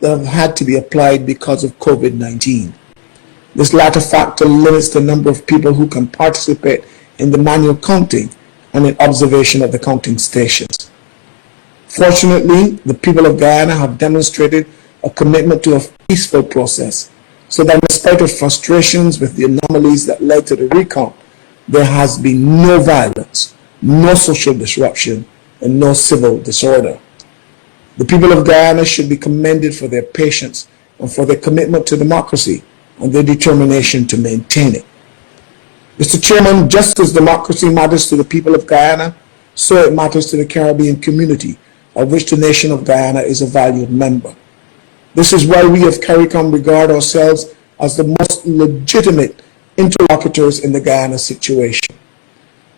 that have had to be applied because of COVID-19. This latter factor limits the number of people who can participate in the manual counting and in observation at the counting stations. Fortunately, the people of Guyana have demonstrated a commitment to a peaceful process, so that in spite of frustrations with the anomalies that led to the recount, there has been no violence, no social disruption, and no civil disorder. The people of Guyana should be commended for their patience and for their commitment to democracy and their determination to maintain it. Mr. Chairman, just as democracy matters to the people of Guyana, so it matters to the Caribbean community, of which the nation of Guyana is a valued member. This is why we of CARICOM regard ourselves as the most legitimate interlocutors in the Guyana situation.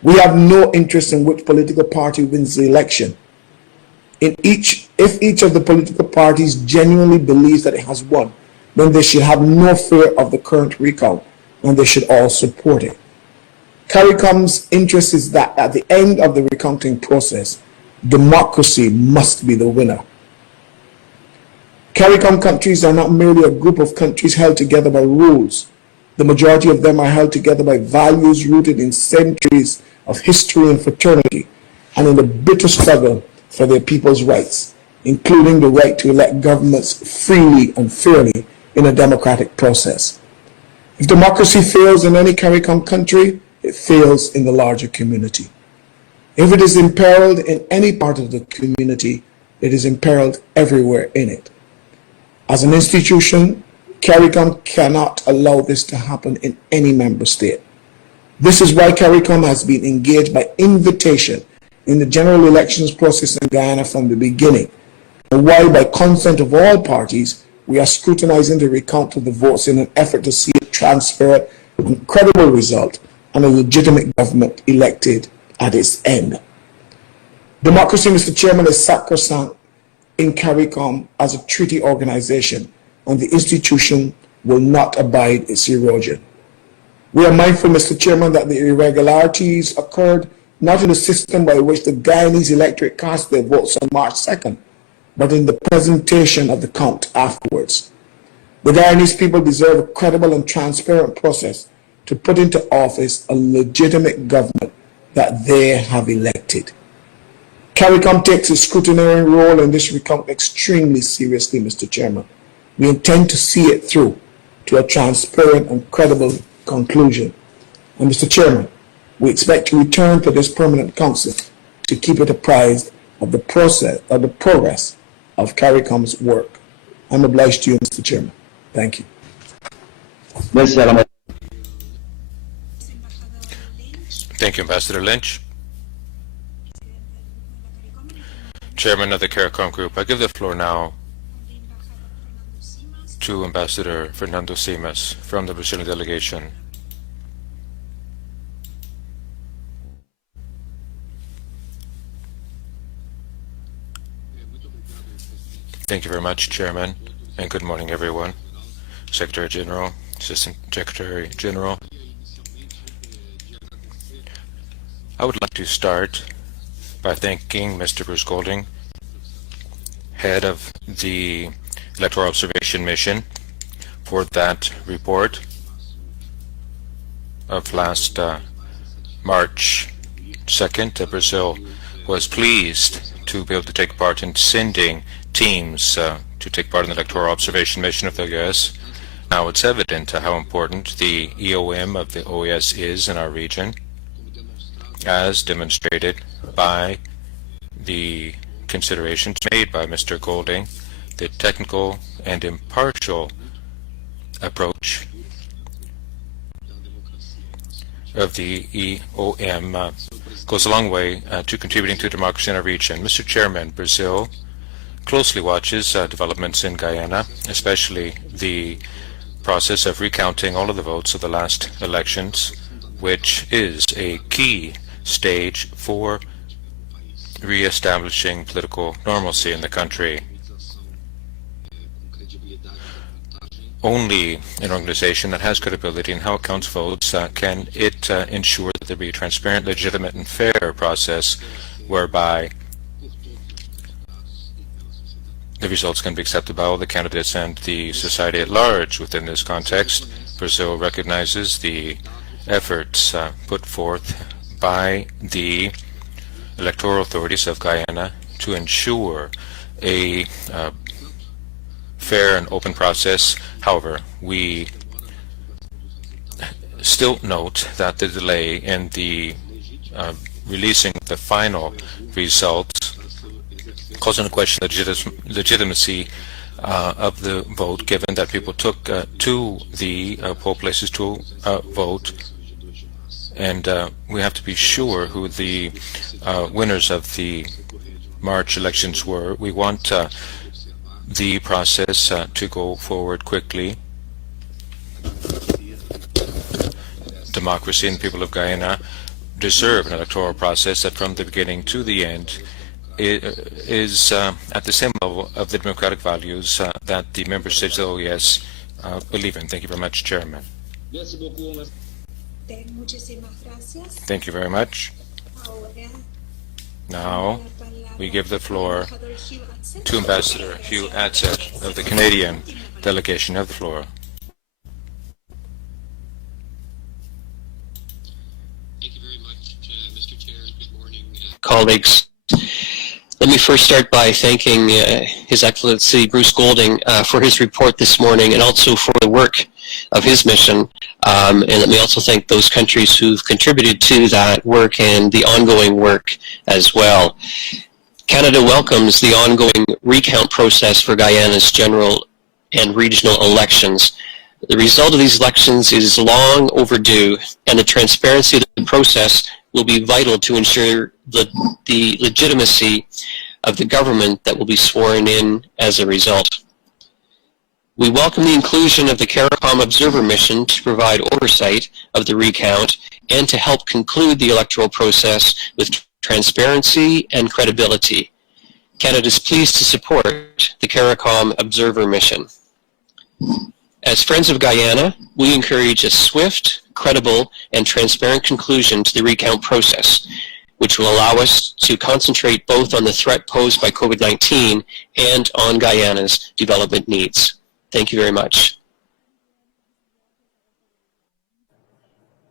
We have no interest in which political party wins the election. If each of the political parties genuinely believes that it has won, then they should have no fear of the current recount, and they should all support it. CARICOM's interest is that at the end of the recounting process, democracy must be the winner. CARICOM countries are not merely a group of countries held together by rules. The majority of them are held together by values rooted in centuries of history and fraternity, and in the bitter struggle for their people's rights, including the right to elect governments freely and fairly in a democratic process. If democracy fails in any CARICOM country, it fails in the larger community. If it is imperiled in any part of the community, it is imperiled everywhere in it. As an institution, CARICOM cannot allow this to happen in any member state. This is why CARICOM has been engaged by invitation in the general elections process in Guyana from the beginning, and why, by consent of all parties, we are scrutinizing the recount of the votes in an effort to see it transfer an credible result and a legitimate government elected at its end. Democracy, Mr. Chairman, is sacrosanct in CARICOM as a treaty organization, and the institution will not abide its erosion. We are mindful, Mr. Chairman, that the irregularities occurred not in the system by which the Guyanese electorate cast their votes on March 2nd, but in the presentation of the count afterwards. The Guyanese people deserve a credible and transparent process to put into office a legitimate government that they have elected. CARICOM takes its scrutiny role in this recount extremely seriously, Mr. Chairman. We intend to see it through to a transparent and credible conclusion. And Mr. Chairman, we expect to return to this permanent council to keep it apprised of the process, of the progress of CARICOM's work. I'm obliged to you, Mr. Chairman. Thank you. Thank you, Ambassador Lynch. Chairman of the CARICOM Group, I give the floor now to Ambassador Fernando Simas from the Brazilian delegation. Thank you very much, Chairman, and good morning, everyone. Secretary General, Assistant Secretary General. I would like to start by thanking Mr. Bruce Golding, head of the Electoral Observation Mission, for that report of last March 2nd. Brazil was pleased to be able to take part in sending teams to take part in the Electoral Observation Mission of the OAS. Now it's evident how important the EOM of the OAS is in our region, as demonstrated by the considerations made by Mr. Golding. The technical and impartial approach of the EOM goes a long way to contributing to democracy in our region. Mr. Chairman, Brazil closely watches developments in Guyana, especially the process of recounting all of the votes of the last elections, which is a key stage for re-establishing political normalcy in the country. Only an organization that has credibility in how it counts votes can it ensure that there be a transparent, legitimate, and fair process whereby the results can be accepted by all the candidates and the society at large. Within this context, Brazil recognizes the efforts put forth by the electoral authorities of Guyana to ensure a fair and open process. However, we still note that the delay in the releasing the final results calls into question the legitimacy of the vote, given that people took to the poll places to vote, and we have to be sure who the winners of the March elections were. We want the process to go forward quickly. Democracy and the people of Guyana deserve an electoral process that from the beginning to the end is at the same level of the democratic values that the member states of the OAS believe in. Thank you very much, Chairman. Thank you very much. Now we give the floor to Ambassador Hugh Adsett of the Canadian delegation. You have the floor. Thank you very much, Mr. Chair. Good morning, colleagues. Let me first start by thanking His Excellency Bruce Golding for his report this morning, and also for the work of his mission. And let me also thank those countries who've contributed to that work and the ongoing work as well. Canada welcomes the ongoing recount process for Guyana's general and regional elections. The result of these elections is long overdue, and the transparency of the process will be vital to ensure the legitimacy of the government that will be sworn in as a result. We welcome the inclusion of the CARICOM observer mission to provide oversight of the recount and to help conclude the electoral process with transparency and credibility. Canada is pleased to support the CARICOM observer mission. As Friends of Guyana, we encourage a swift, credible, and transparent conclusion to the recount process, which will allow us to concentrate both on the threat posed by COVID-19 and on Guyana's development needs. Thank you very much.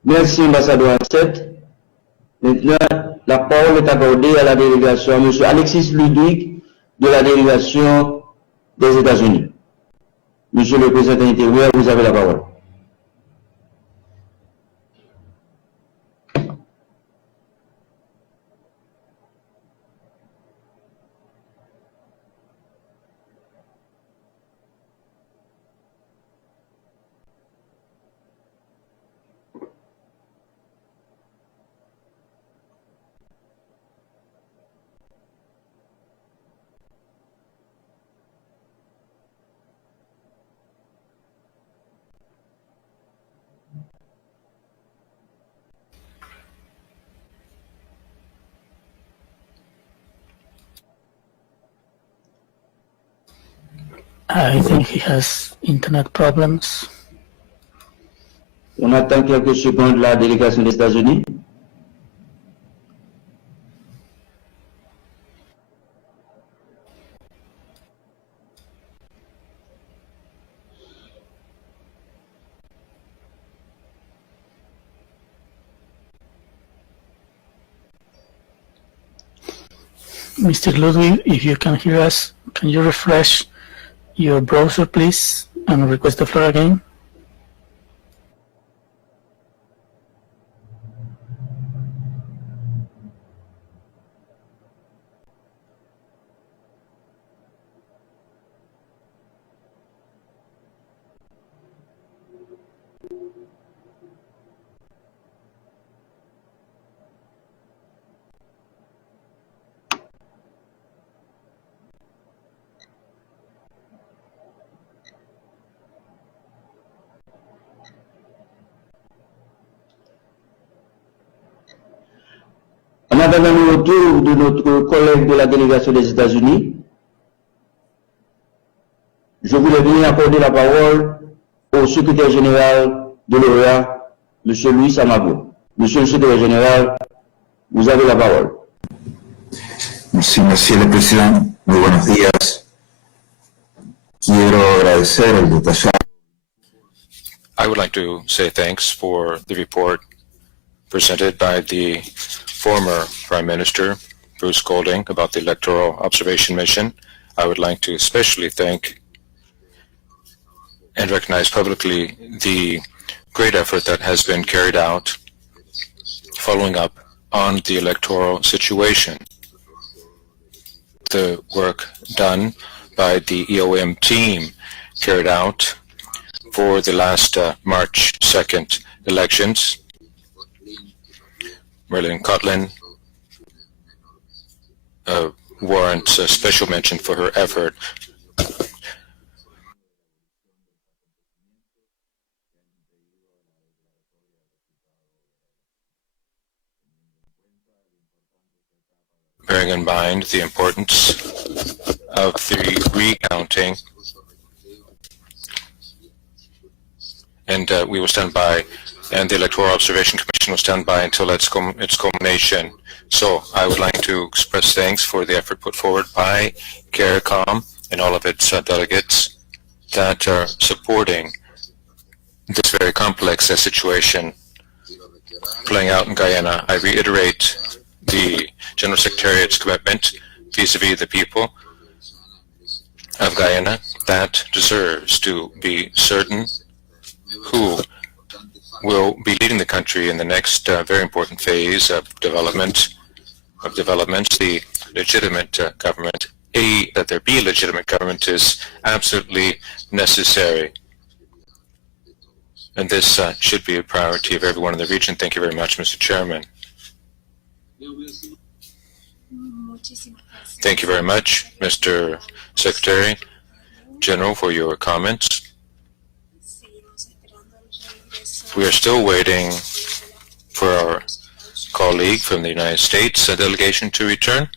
Merci, Ambassadeur Adsett. Maintenant, la parole est accordée à la délégation, M. Alexis Ludwig, de la délégation des États-Unis. Monsieur le Président intérieur, vous avez la parole. I think he has internet problems. On attend quelques secondes la délégation des États-Unis. Mr. Ludwig, if you can hear us, can you refresh your browser, please, and request the floor again? En attendant le retour de notre collègue de la délégation des États-Unis, je voulais bien accorder la parole au secrétaire général de l'OEA, M. Luis Amago. Monsieur le secrétaire général, vous avez la parole. Sí, Monsieur le Président, muy buenos días. Quiero agradecer el detallado. I would like to say thanks for the report presented by the former Prime Minister, Bruce Golding, about the electoral observation mission. I would like to especially thank and recognize publicly the great effort that has been carried out following up on the electoral situation. The work done by the EOM team carried out for the last March 2nd elections. Merlin Cotlin warrants a special mention for her effort. Bearing in mind the importance of the recounting, and we will stand by, and the Electoral Observation Commission will stand by until its culmination. So I would like to express thanks for the effort put forward by CARICOM and all of its delegates that are supporting this very complex situation playing out in Guyana. I reiterate the General Secretariat's commitment vis-a-vis the people of Guyana that deserves to be certain who will be leading the country in the next very important phase of development, the legitimate government. That there be a legitimate government is absolutely necessary. And this should be a priority of everyone in the region. Thank you very much, Mr. Chairman. Thank you very much, Mr. Secretary General, for your comments. We are still waiting for our colleague from the United States delegation to return.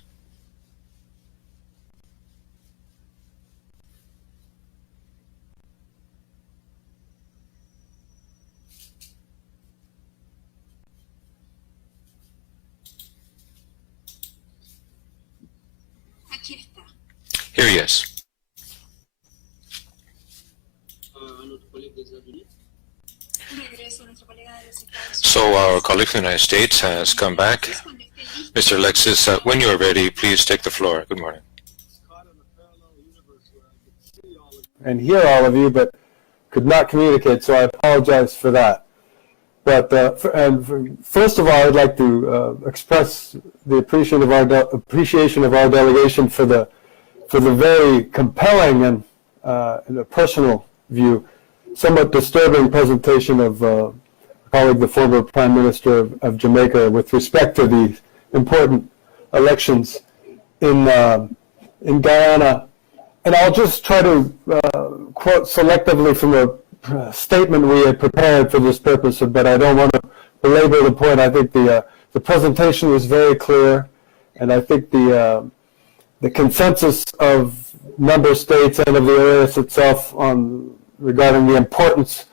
Here he is. So our colleague from the United States has come back. Mr. Alexis, when you are ready, please take the floor. Good morning. And hear all of you, but could not communicate, so I apologize for that. But first of all, I'd like to express the appreciation of our delegation for the very compelling and in a personal view, somewhat disturbing presentation of colleague, the former Prime Minister of Jamaica, with respect to the important elections in Guyana. And I'll just try to quote selectively from a statement we had prepared for this purpose, but I don't want to belabor the point. I think the presentation was very clear, and I think the consensus of member states and of the OAS itself regarding the importance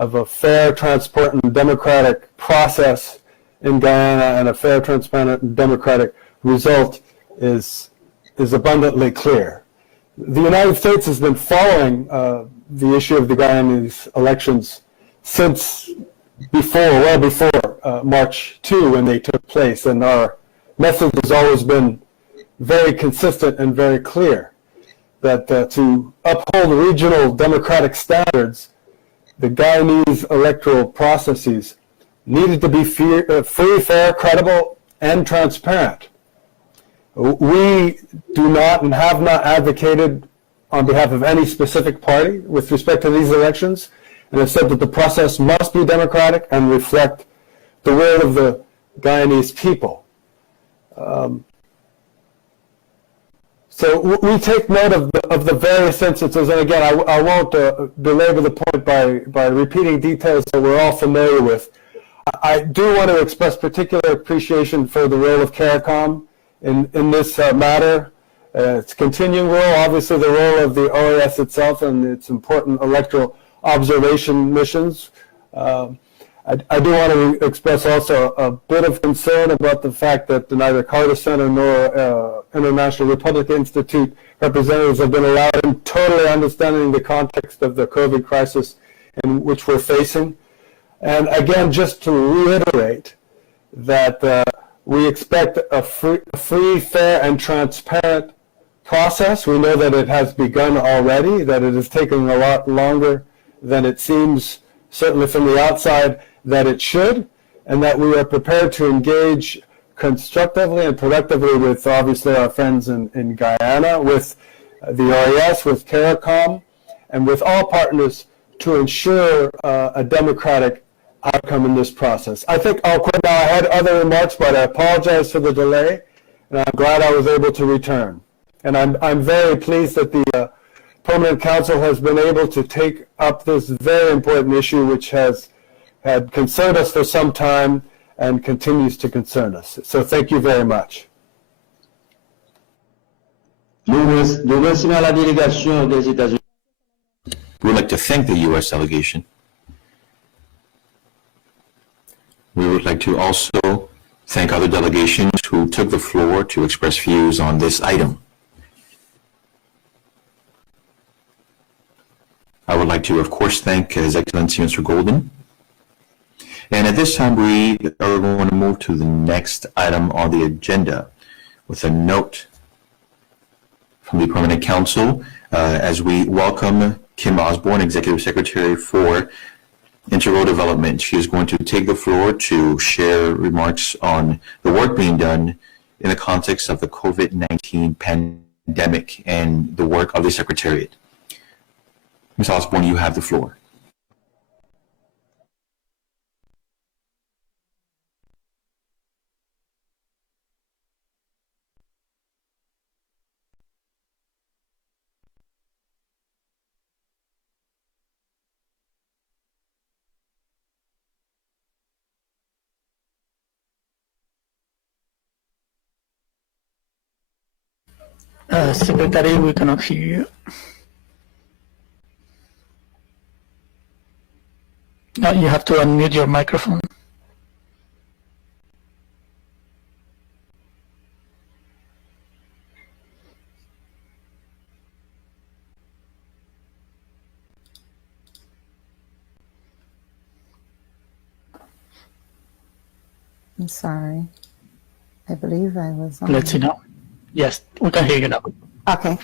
of a fair, transparent, and democratic process in Guyana and a fair, transparent, and democratic result is abundantly clear. The United States has been following the issue of the Guyanese elections since well before March 2 when they took place, and our message has always been very consistent and very clear that to uphold regional democratic standards, the Guyanese electoral processes needed to be free, fair, credible, and transparent. We do not and have not advocated on behalf of any specific party with respect to these elections, and have said that the process must be democratic and reflect the will of the Guyanese people. So we take note of the various instances, and again, I won't belabor the point by repeating details that we're all familiar with. I do want to express particular appreciation for the role of CARICOM in this matter. Its continuing role, obviously the role of the OAS itself and its important electoral observation missions, I do want to express also a bit of concern about the fact that neither Carter Center nor International Republic Institute representatives have been allowed in totally understanding the context of the COVID crisis in which we're facing. And again, just to reiterate that we expect a free, fair, and transparent process. We know that it has begun already, that it is taking a lot longer than it seems, certainly from the outside, that it should, and that we are prepared to engage constructively and productively with, obviously, our friends in Guyana, with the OAS, with CARICOM, and with all partners to ensure a democratic outcome in this process. I think I'll quit now. I had other remarks, but I apologize for the delay, and I'm glad I was able to return. And I'm very pleased that the Permanent Council has been able to take up this very important issue, which had concerned us for some time and continues to concern us. So thank you very much. Nous remercions la délégation des États-Unis. We would like to thank the U.S. delegation. We would like to also thank other delegations who took the floor to express views on this item. I would like to, of course, thank His Excellency Mr. Golden. And at this time, we are going to move to the next item on the agenda with a note from the Permanent Council as we welcome Kim Osborne, Executive Secretary for Integral Development. She is going to take the floor to share remarks on the work being done in the context of the COVID-19 pandemic and the work of the Secretariat. Ms. Osborne, you have the floor. Secretary, we cannot hear you. No, you have to unmute your microphone. I'm sorry. I believe I was on. Let's see now. Yes, we can hear you now. Okay.